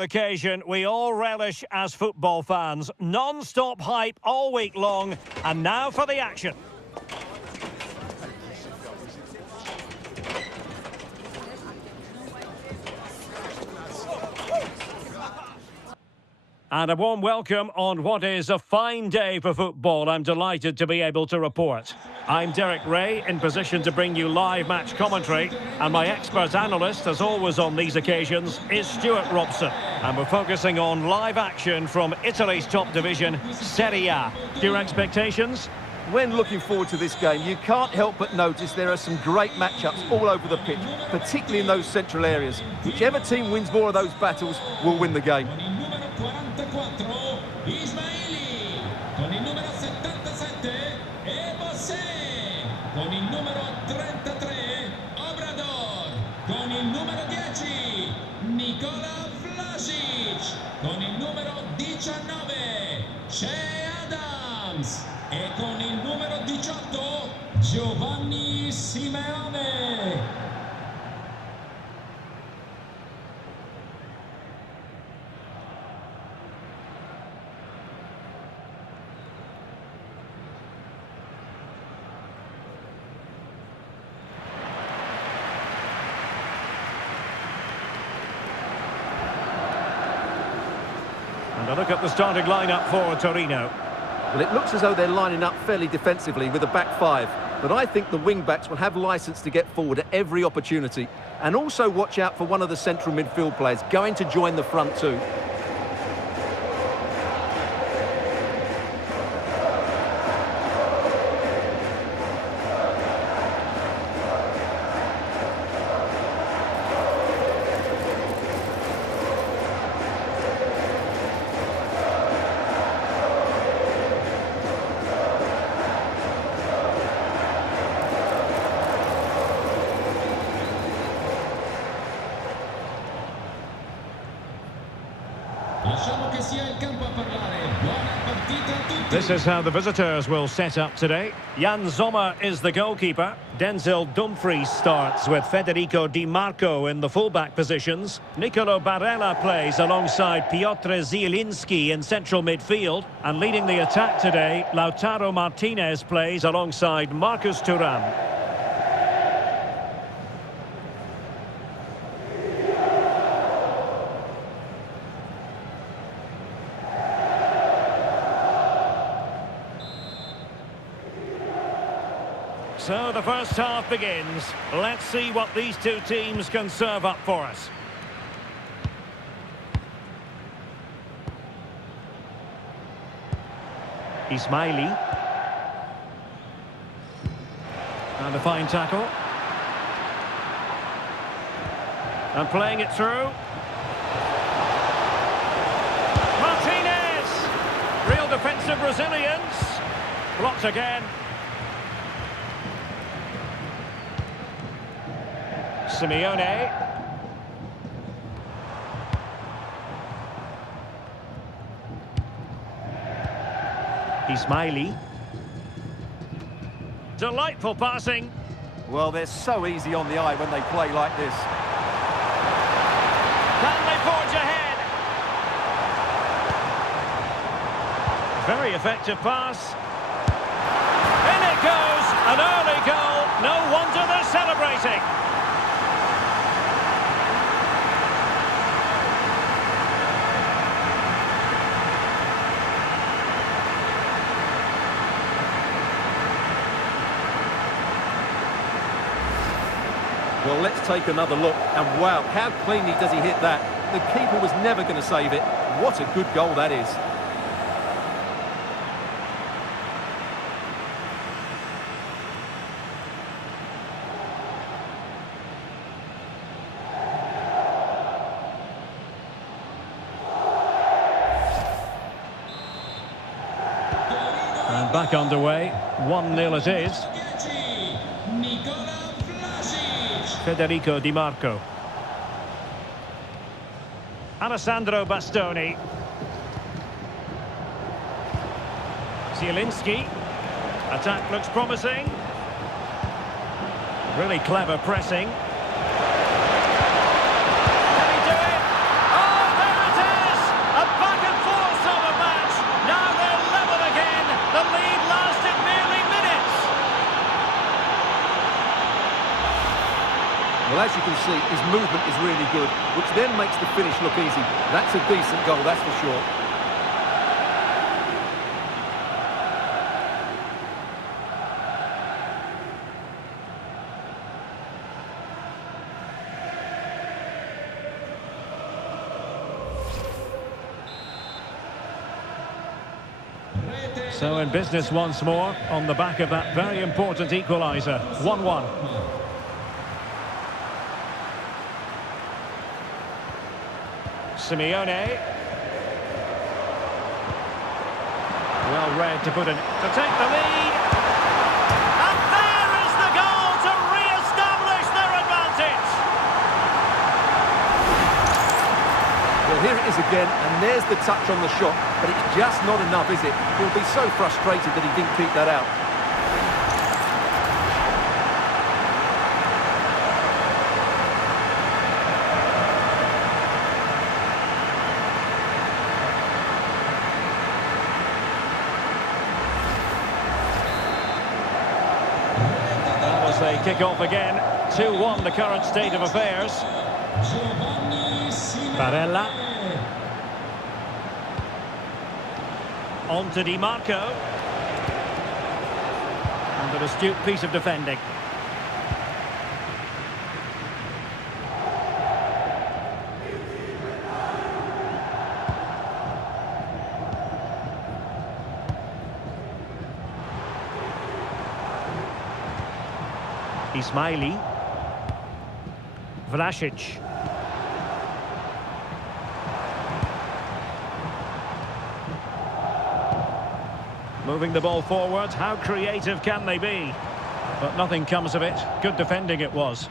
Occasion we all relish as football fans. Non-stop hype all week long, and now for the action. And a warm welcome on what is a fine day for football. I'm delighted to be able to report. I'm Derek Ray, in position to bring you live match commentary, and my expert analyst, as always on these occasions, is Stuart Robson. And we're focusing on live action from Italy's top division, Serie A. Your expectations? When looking forward to this game, you can't help but notice there are some great matchups all over the pitch, particularly in those central areas. Whichever team wins more of those battles will win the game. 44, Ismaili, con il numero 77, Ebosse, con il numero 33, Obrador, con il numero 10, Nikola Vlasic, con il numero 19, Che Adams e con il numero 18, Giovanni Simeone. And a look at the starting lineup for Torino. Well, it looks as though they're lining up fairly defensively with a back five, but I think the wing-backs will have licence to get forward at every opportunity. And also watch out for one of the central midfield players going to join the front too. This is how the visitors will set up today. Jan Sommer is the goalkeeper. Denzel Dumfries starts with Federico Di Marco in the fullback positions. Nicolo Barella plays alongside Piotr Zielinski in central midfield. And leading the attack today, Lautaro Martinez plays alongside Marcus Thuram. So the first half begins. Let's see what these two teams can serve up for us. Ismaili. And a fine tackle. And playing it through. Martinez! Real defensive resilience. Blocked again. Simeone. Ismaili. Delightful passing. Well, they're so easy on the eye when they play like this. Can they forge ahead? Very effective pass. In it goes! An early goal. No wonder they're celebrating. Well, let's take another look. And wow, how cleanly does he hit that? The keeper was never going to save it. What a good goal that is. And back underway. 1-0 it is. Federico Di Marco. Alessandro Bastoni. Zielinski. Attack looks promising. Really clever pressing. Can he do it? Oh, there it as you can see, his movement is really good, which then makes the finish look easy. That's a decent goal, that's for sure. So in business once more, on the back of that very important equaliser. 1-1. Simeone. Well read to put in, to take the lead. And there is the goal to re-establish their advantage. Well, here it is again, and there's the touch on the shot, but it's just not enough, is it? He'll be so frustrated that he didn't keep that out. That was they kick off again. 2-1 the current state of affairs. Barella. On to Di Marco. And an astute piece of defending. Ismaili. Vlasic. Moving the ball forward, how creative can they be? But nothing comes of it. Good defending it was.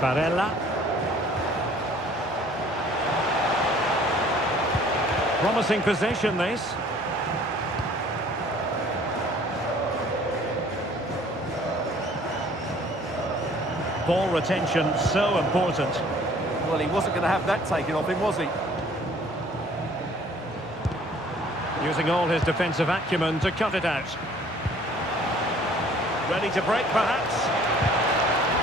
Barella. Promising position, this. Ball retention, so important. Well, he wasn't going to have that taken off him, was he? Using all his defensive acumen to cut it out. Ready to break, perhaps?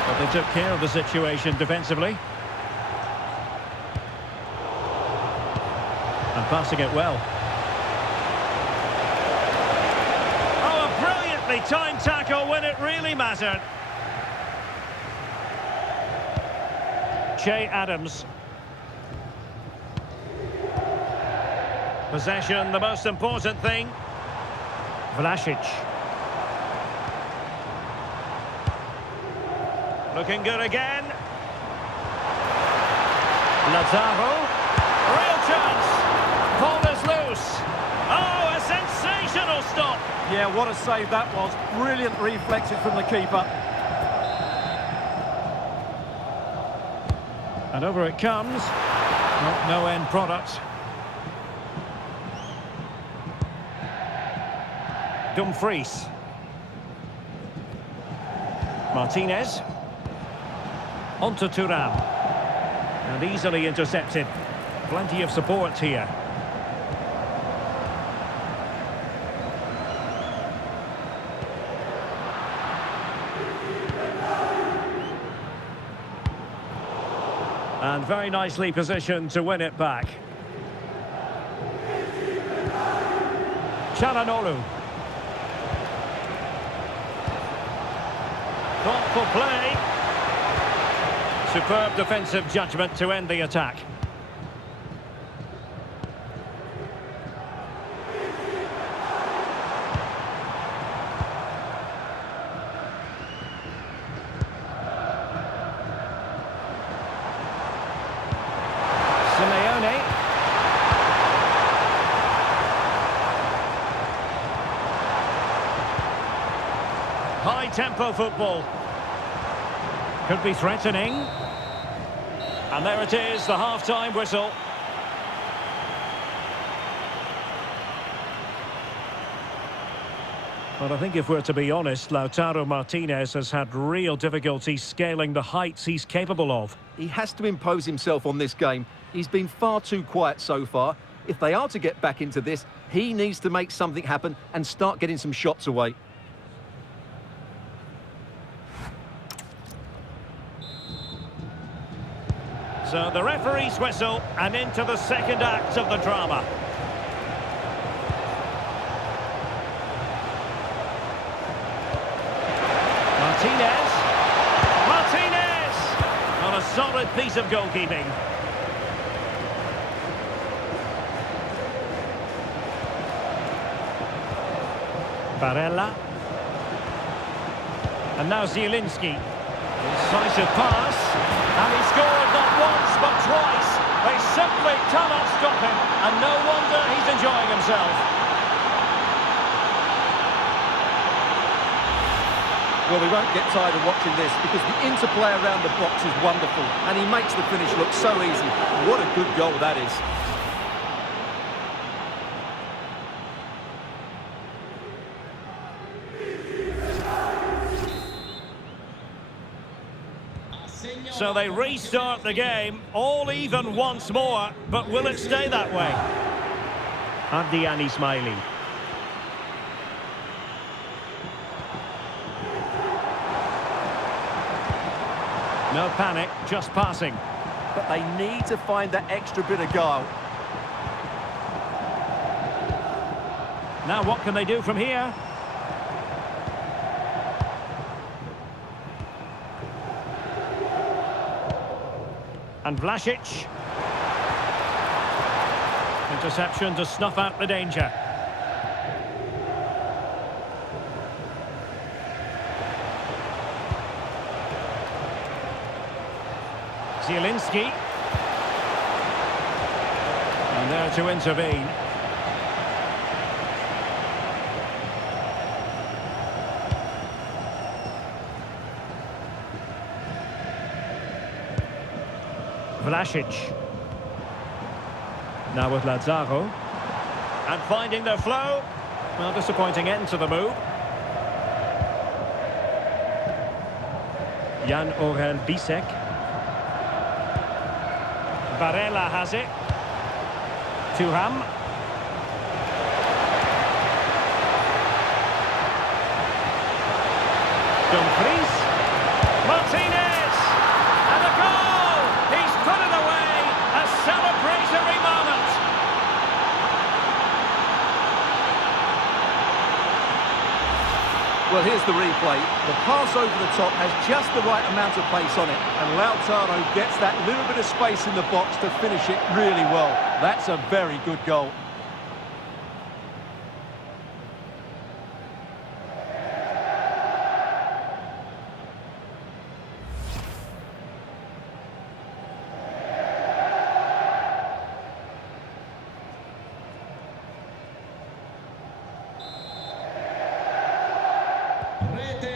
But they took care of the situation defensively. And passing it well. Oh, a brilliantly timed tackle when it really mattered. Che Adams. Possession, the most important thing. Vlasic. Looking good again. Lazaro. Real chance. Ball is loose. Oh, a sensational stop. Yeah, what a save that was. Brilliant reflexes from the keeper. And over it comes. No end product. Dumfries. Martinez. On to Thuram. And easily intercepted. Plenty of support here. And very nicely positioned to win it back. Çalhanoğlu. Thoughtful play. Superb defensive judgment to end the attack. Simeone. High-tempo football. Could be threatening. And there it is, the half-time whistle. But I think if we're to be honest, Lautaro Martinez has had real difficulty scaling the heights he's capable of. He has to impose himself on this game. He's been far too quiet so far. If they are to get back into this, he needs to make something happen and start getting some shots away. So the referee's whistle, and into the second act of the drama. Martinez! On a solid piece of goalkeeping. Barella. And now Zielinski. Incisive pass. And he scored not once but twice. They simply cannot stop him. And no wonder he's enjoying himself. Well, we won't get tired of watching this because the interplay around the box is wonderful and he makes the finish look so easy. What a good goal that is. So they restart the game, all even once more, but will it stay that way? Addian Ismaili. No panic, just passing. But they need to find that extra bit of guile. Now what can they do from here? And Vlasic. Interception to snuff out the danger. Zielinski. And there to intervene. Vlasic. Now with Lazzaro. And finding their flow. Well, disappointing end to the move. Jan Orel Bisek. Barella has it. Thuram. Dumfries. Martinez! And a goal! He's put it away! A celebratory moment! Well, here's the replay. The pass over the top has just the right amount of pace on it. And Lautaro gets that little bit of space in the box to finish it really well. That's a very good goal.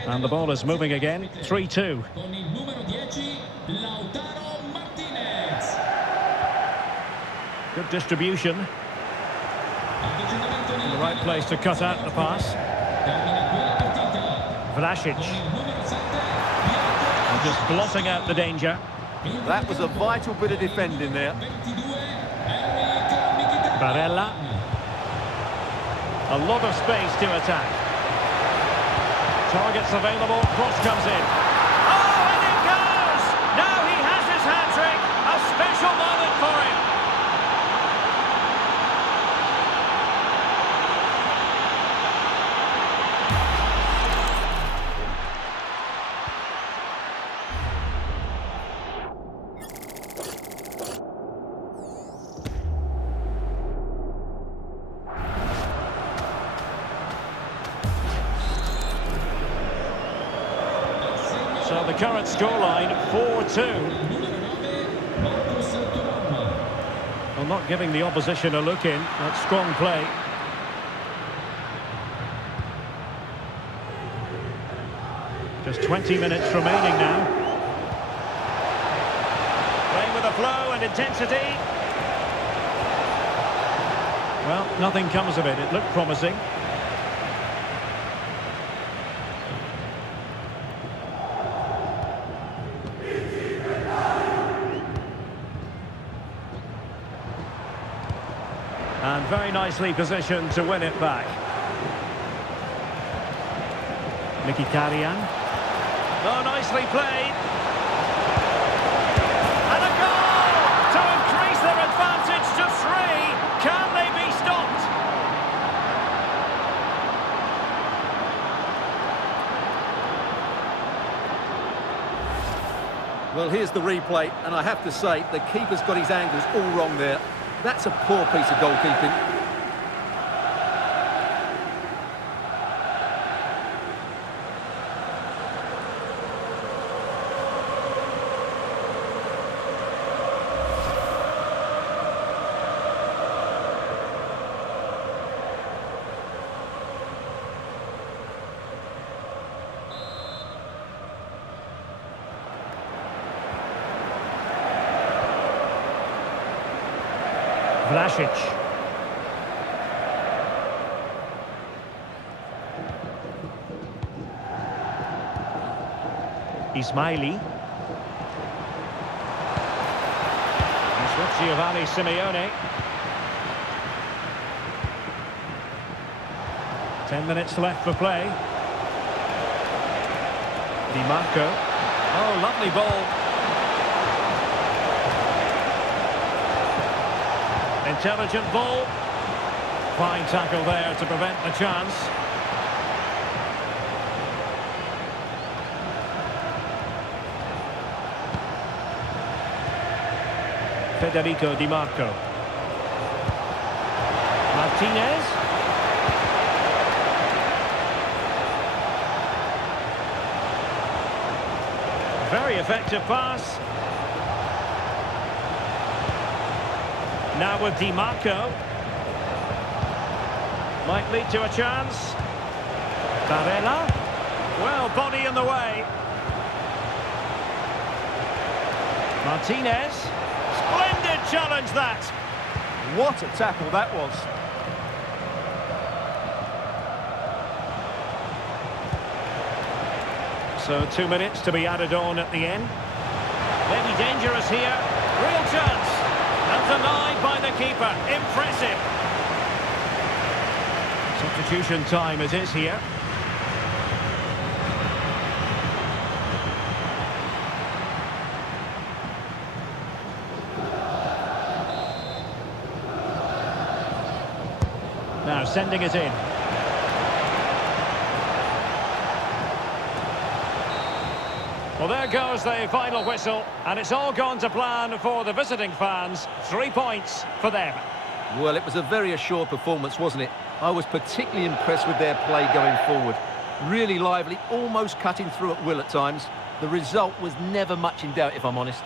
And the ball is moving again, 3-2. Con il numero 10, Lautaro Martinez. Good distribution. In the right place to cut out the pass. Vlasic. And just blotting out the danger. That was a vital bit of defending there. Barella. A lot of space to attack. Targets available, cross comes in. Oh, and it goes! Now he has his hat-trick. A special moment for him. So the current scoreline, 4-2. Well, not giving the opposition a look in. That's strong play. Just 20 minutes remaining now. Playing with a flow and intensity. Well, nothing comes of it. It looked promising. very nicely positioned to win it back. Mkhitaryan. Oh, nicely played. And a goal to increase their advantage to 3. Can they be stopped? Well, here's the replay, and I have to say, the keeper's got his angles all wrong there. That's a poor piece of goalkeeping. Vlasic. Ismaili. It's with Giovanni Simeone. 10 minutes left for play. Di Marco. Oh, lovely ball. Intelligent ball. Fine tackle there to prevent the chance. Federico Di Marco. Martinez. Very effective pass. Now with Di Marco. Might lead to a chance. Barella. Well, body in the way. Martinez. Splendid challenge that. What a tackle that was. So 2 minutes to be added on at the end. Maybe dangerous here. Real chance. And denied by the keeper. Impressive. Substitution time it is here. Now sending it in. Well, there goes the final whistle, and it's all gone to plan for the visiting fans. 3 points for them. Well, it was a very assured performance, wasn't it? I was particularly impressed with their play going forward. Really lively, almost cutting through at will at times. The result was never much in doubt, if I'm honest.